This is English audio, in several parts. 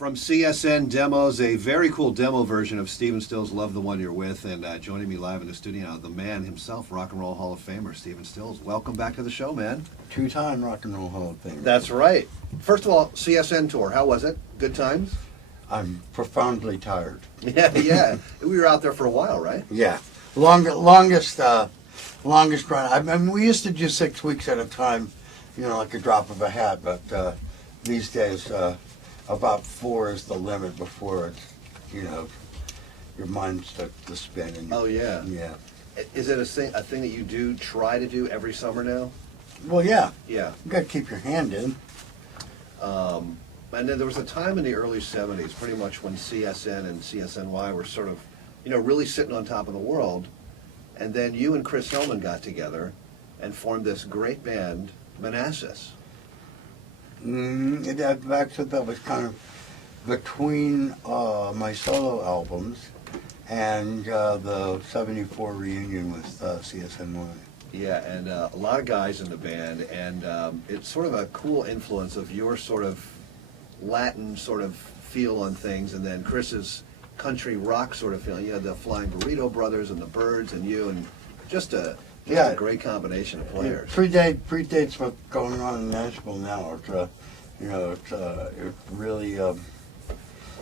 From CSN Demos, a very cool demo version of Stephen Stills' Love the One You're With, and joining me live in the studio now, the man himself, Rock and Roll Hall of Famer, Stephen Stills. Welcome back to the show, man. Two-time Rock and Roll Hall of Famer. That's right. First of all, CSN tour, how was it? Good times? I'm profoundly tired. Yeah. We were out there for a while, right? Yeah. Longest run. I mean, we used to do 6 weeks at a time, like a drop of a hat, but these days, about 4 is the limit before it's, your mind starts to spin. And, Oh, yeah. Yeah. Is it a thing that you try to do every summer now? Well, yeah. Yeah. You got to keep your hand in. And then there was a time in the early 70s, pretty much when CSN and CSNY were sort of, really sitting on top of the world. And then you and Chris Hillman got together and formed this great band, Manassas. Actually, that was kind of between my solo albums and the 74 reunion with CSNY. Yeah, and a lot of guys in the band, and it's sort of a cool influence of your sort of Latin sort of feel on things, and then Chris's country rock sort of feeling. You had the Flying Burrito Brothers and the Byrds and you, and just a great combination of players. Predates what's going on in Nashville now. It really,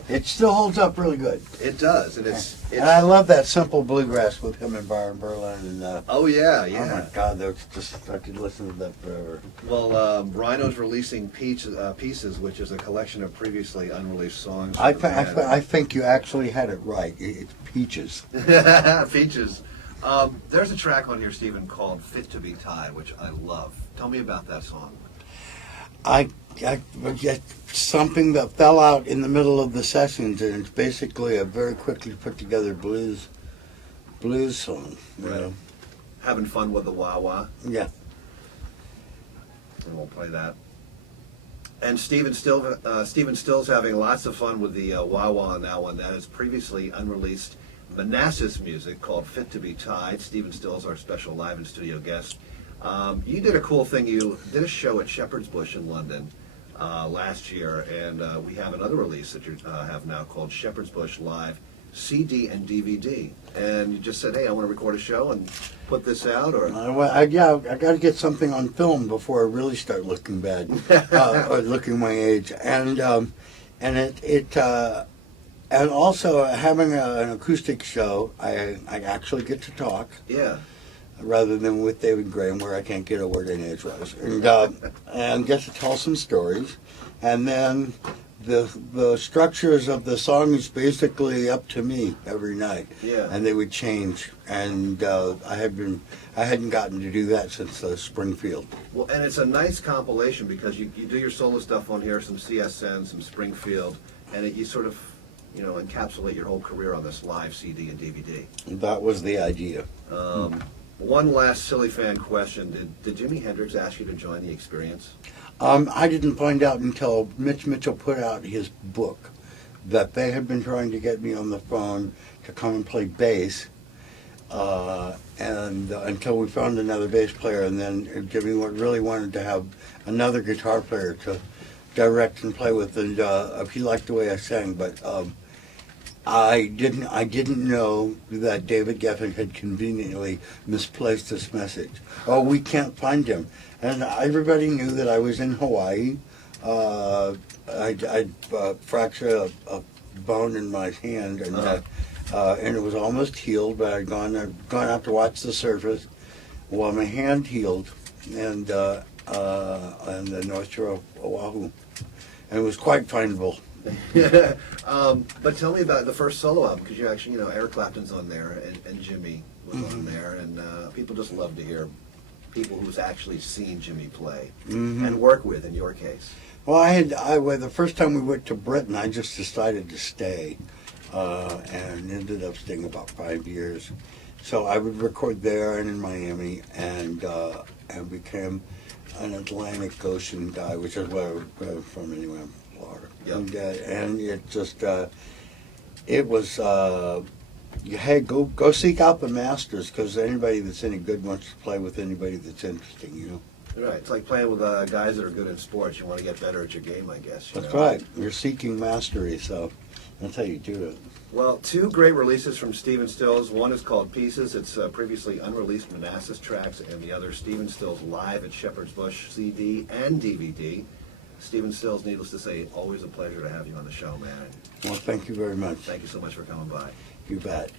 it still holds up really good. It does, and and I love that simple bluegrass with him and Byron Berlin. And oh yeah. Oh my God, that's just, I could listen to that forever. Well, Rhino's releasing Pieces, which is a collection of previously unreleased songs. I think you actually had it right. It's Peaches. Peaches. There's a track on here, Stephen, called "Fit to Be Tied," which I love. Tell me about that song. Something that fell out in the middle of the sessions, and it's basically a very quickly put together blues song. Right. Having fun with the wah-wah. Yeah. And we'll play that. And Stephen Stills having lots of fun with the wah-wah on that one. That is previously unreleased Manassas music called "Fit to Be Tied." Stephen Stills, our special live in studio guest. You did a cool thing. You did a show at Shepherd's Bush in London last year, and we have another release that you have now called Shepherd's Bush Live CD and DVD. And you just said, hey, I want to record a show and put this out, or? I got to get something on film before I really start looking bad, or looking my age. And and also having an acoustic show, I actually get to talk. Yeah. Rather than with David Graham, where I can't get a word in edgewise, and get to tell some stories, and then the structures of the song is basically up to me every night. Yeah. And they would change, and I hadn't gotten to do that since Springfield. Well, and it's a nice compilation because you do your solo stuff on here, some CSN, some Springfield, and you sort of encapsulate your whole career on this live CD and DVD. That was the idea. One last silly fan question. Did Jimi Hendrix ask you to join the Experience? I didn't find out until Mitch Mitchell put out his book that they had been trying to get me on the phone to come and play bass, and until we found another bass player, and then Jimmy really wanted to have another guitar player to direct and play with, and he liked the way I sang, but I didn't know that David Geffen had conveniently misplaced this message. Oh, we can't find him. And everybody knew that I was in Hawaii. I'd fractured a bone in my hand, and it was almost healed, but I'd gone out to watch the surface while my hand healed, and on the North Shore of Oahu. And it was quite findable. But tell me about the first solo album, because you actually, Eric Clapton's on there, and Jimmy was on there, and people just love to hear people who's actually seen Jimmy play and work with, in your case. Well, the first time we went to Britain, I just decided to stay, and ended up staying about 5 years. So I would record there and in Miami, and became an Atlantic Ocean guy, which is where I'm from anyway. Florida. Yep. And it just it was hey, go seek out the masters, because anybody that's any good wants to play with anybody that's interesting, Right, it's like playing with guys that are good in sports. You want to get better at your game, I guess. That's right. You're seeking mastery, so that's how you do it. Well, two great releases from Stephen Stills. One is called Pieces. It's previously unreleased Manassas tracks, and the other Stephen Stills Live at Shepherd's Bush CD and DVD. Stephen Stills, needless to say, always a pleasure to have you on the show, man. Well, thank you very much. Thank you so much for coming by. You bet.